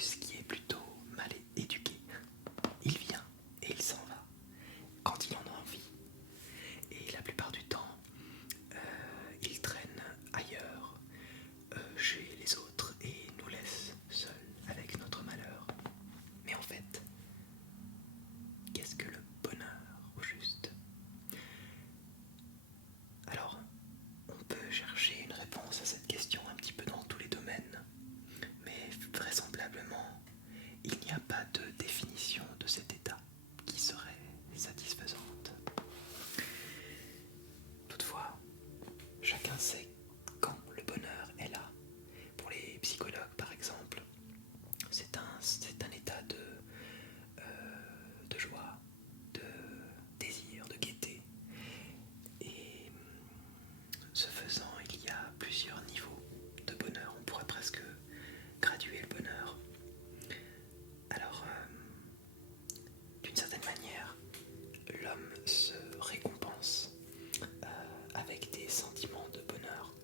plus qui est plutôt mal éduqué. Il vient et il s'en va quand il en a envie. Et la plupart du temps, il traîne ailleurs, chez les autres, et nous laisse seuls avec notre malheur. Mais en fait, qu'est-ce que le bonheur au juste? Alors, on peut chercher une réponse à cette question un petit peu dans tous les domaines, mais vraisemblablement, il n'y a pas de définition de cet état qui serait satisfaisante. Toutefois, chacun sait quand le bonheur est là. Pour les psychologues, par exemple, c'est un état de joie, de désir, de gaieté. Et ce faisant, il y a plusieurs niveaux de bonheur. On pourrait presque graduer le bonheur. Alors, d'une certaine manière, l'homme se récompense avec des sentiments de bonheur.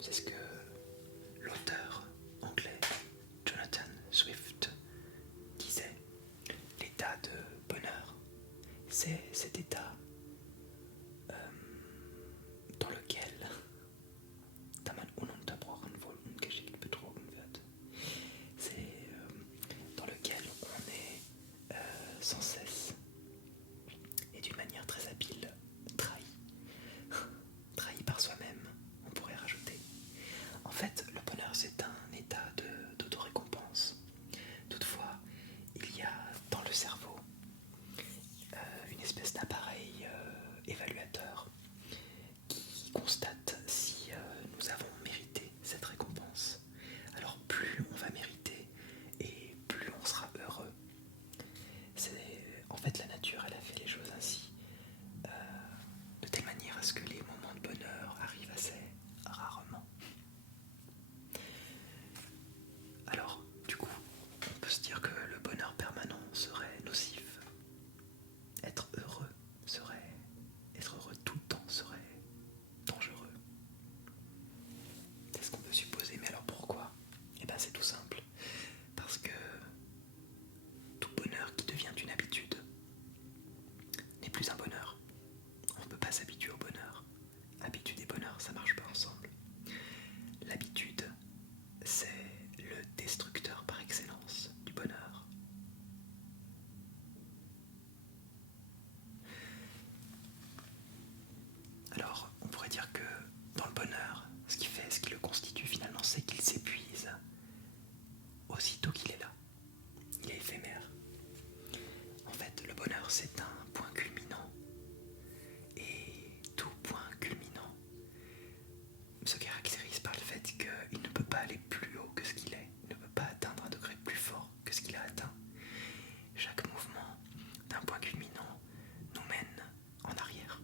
C'est ce que l'auteur anglais Jonathan Swift disait. L'état de bonheur, c'est cet état dans lequel c'est dans lequel on est sans cesse et d'une manière très habile trahi. Trahi par soi-même, on pourrait rajouter. En fait, le bonheur, c'est un état d'autorécompense. Toutefois, il y a dans le cerveau une espèce d'appareil évaluateur qui constate si nous avons mérité cette récompense. Alors plus on va mériter et plus on sera heureux. En fait, la nature, elle a fait les choses ainsi, de telle manière à ce que les moments de bonheur arrivent assez rarement. Alors, du coup, on peut se dire que le bonheur permanent serait nocif. Être heureux tout le temps serait dangereux. C'est ce qu'on peut supposer, mais alors pourquoi? Eh bien c'est tout simple. Parce que tout bonheur qui devient une habitude n'est plus un bonheur. On ne peut pas s'habituer au bonheur. Habitude et bonheur, ça marche pas ensemble. L'habitude, c'est le destructeur par excellence du bonheur. Alors, on pourrait dire que dans le bonheur, ce qui le constitue finalement, c'est qu'il s'épuise aussitôt qu'il est là. Il est éphémère. En fait, le bonheur, c'est un point culminant. Et tout point culminant se caractérise par le fait qu'il ne peut pas aller plus haut que ce qu'il est. Il ne peut pas atteindre un degré plus fort que ce qu'il a atteint. Chaque mouvement d'un point culminant nous mène en arrière.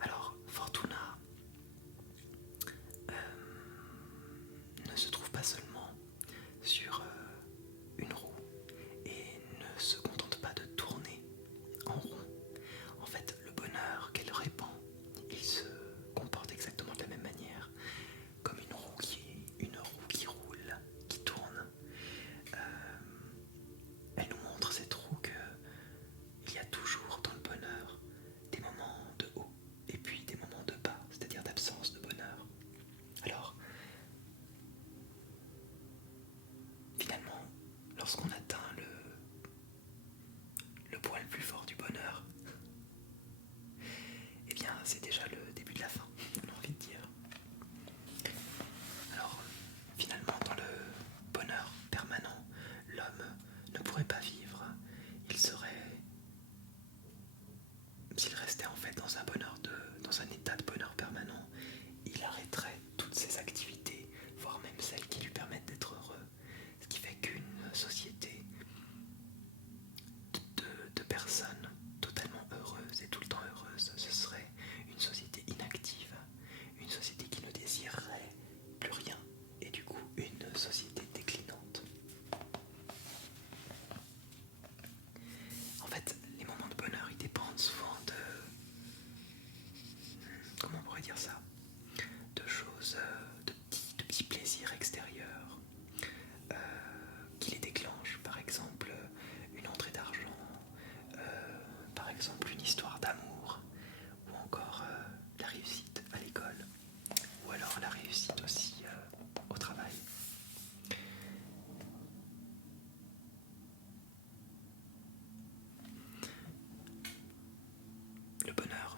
Alors, Fortuna ne se trouve pas seulement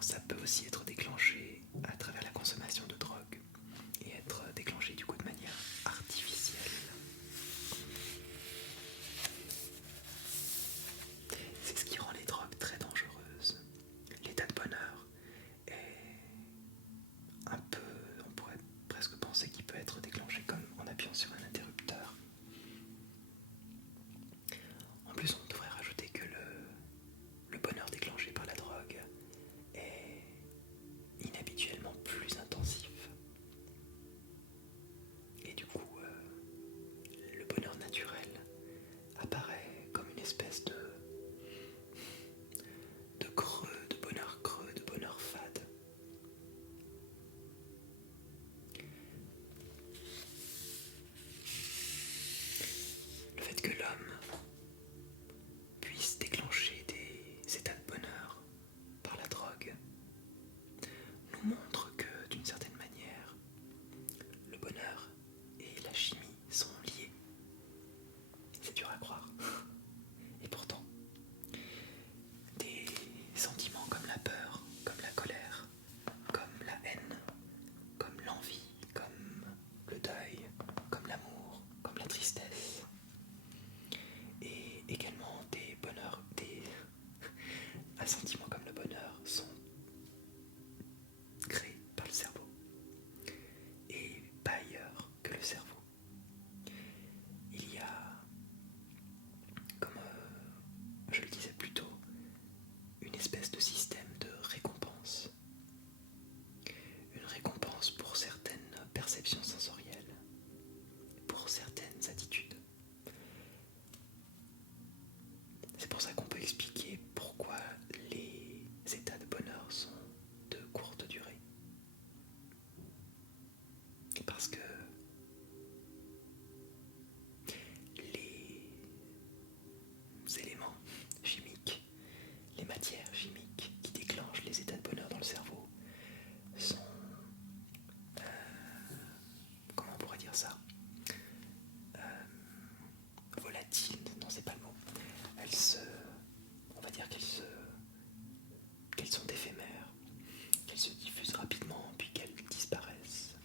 ça peut aussi être déclenché à travers la consommation de drogue et être déclenché du coup de manière artificielle. C'est ce qui rend les drogues très dangereuses. L'état de bonheur est un peu, on pourrait presque penser qu'il peut être déclenché comme en appuyant sur un interrupteur. En plus, on devrait rajouter que le bonheur déclenché par la drogue est inhabituellement plus intensif. Et du coup, le bonheur naturel apparaît comme une espèce de creux, de bonheur fade. Le fait que l'homme puisse déclencher des états de bonheur par la drogue nous montre que, d'une certaine manière, le bonheur et la chimie sont liés. C'est dur à croire. Et pourtant, des sentiments comme la peur, comme la colère, comme la haine, comme l'envie, comme le deuil, comme l'amour, comme la tristesse, et également des bonheurs, un sentiment comme le bonheur sont créés par le cerveau et pas ailleurs que le cerveau. Il y a, comme je le disais plus tôt, une espèce de système de récompense. Une récompense pour certaines perceptions sensorielles, pour certaines attitudes. C'est pour ça qu'on peut expliquer pourquoi les états de bonheur sont de courte durée. Parce que les éléments chimiques, les matières chimiques qui déclenchent les états de bonheur dans le cerveau sont, comment on pourrait dire ça, volatiles, non c'est pas le mot, on va dire qu'elles sont éphémères, qu'elles se diffusent rapidement puis qu'elles disparaissent.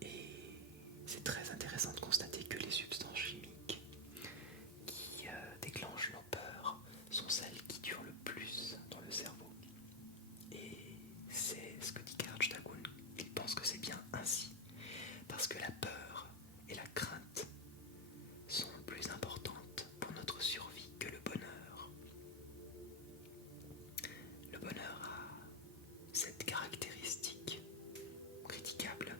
Et c'est très intéressant de constater que les substances chimiques qui déclenchent nos peurs sont celles qui durent le plus dans le cerveau. Et c'est ce que dit Carl Stagun. Il pense que c'est bien ainsi, parce que la peur et la crainte sont plus importantes pour notre survie que le bonheur. Le bonheur a cette caractéristique critiquable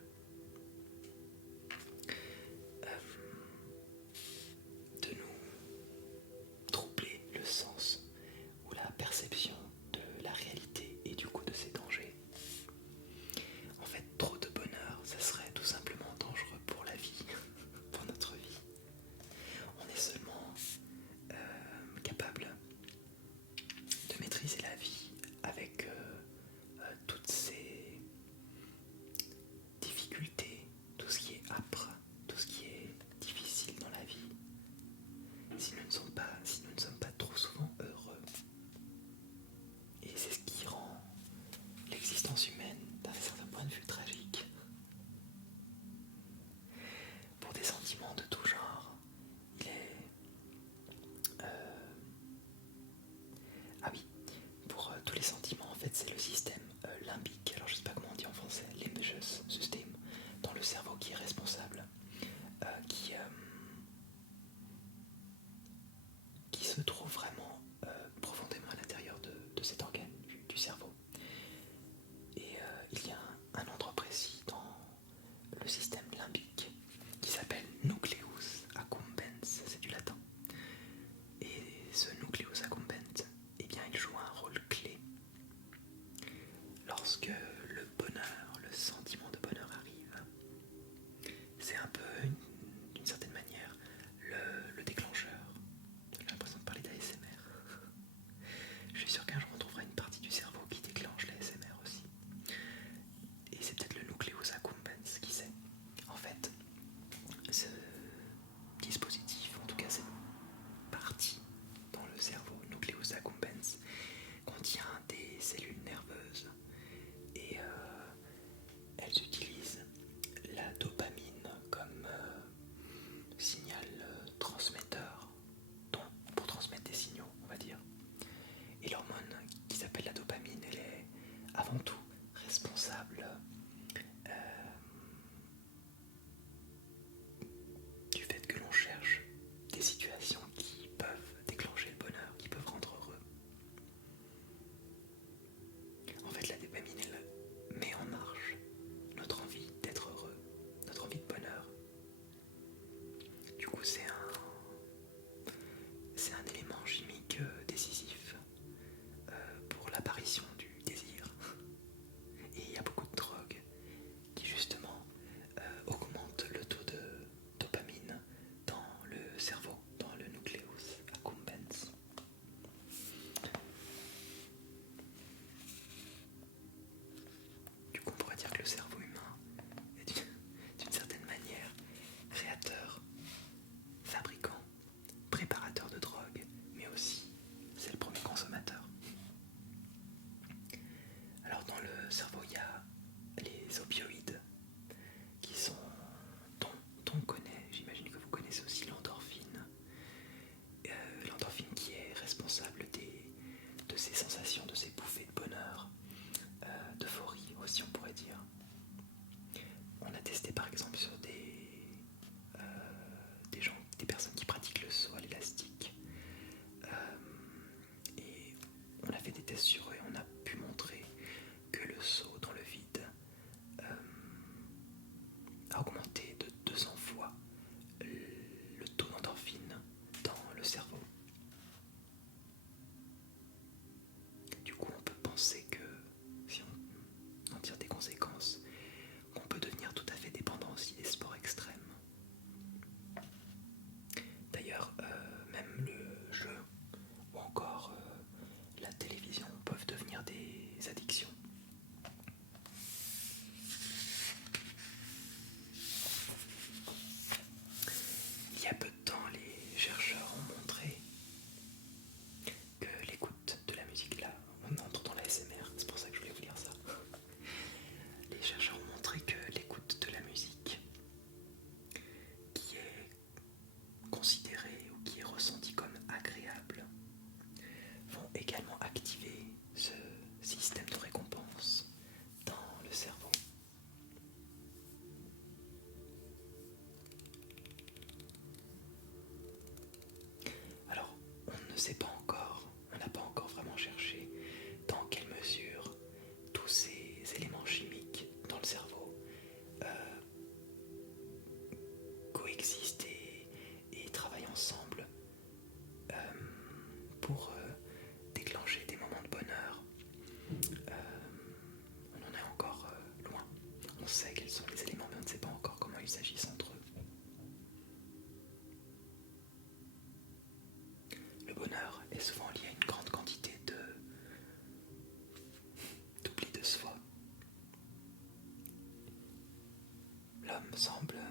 me semble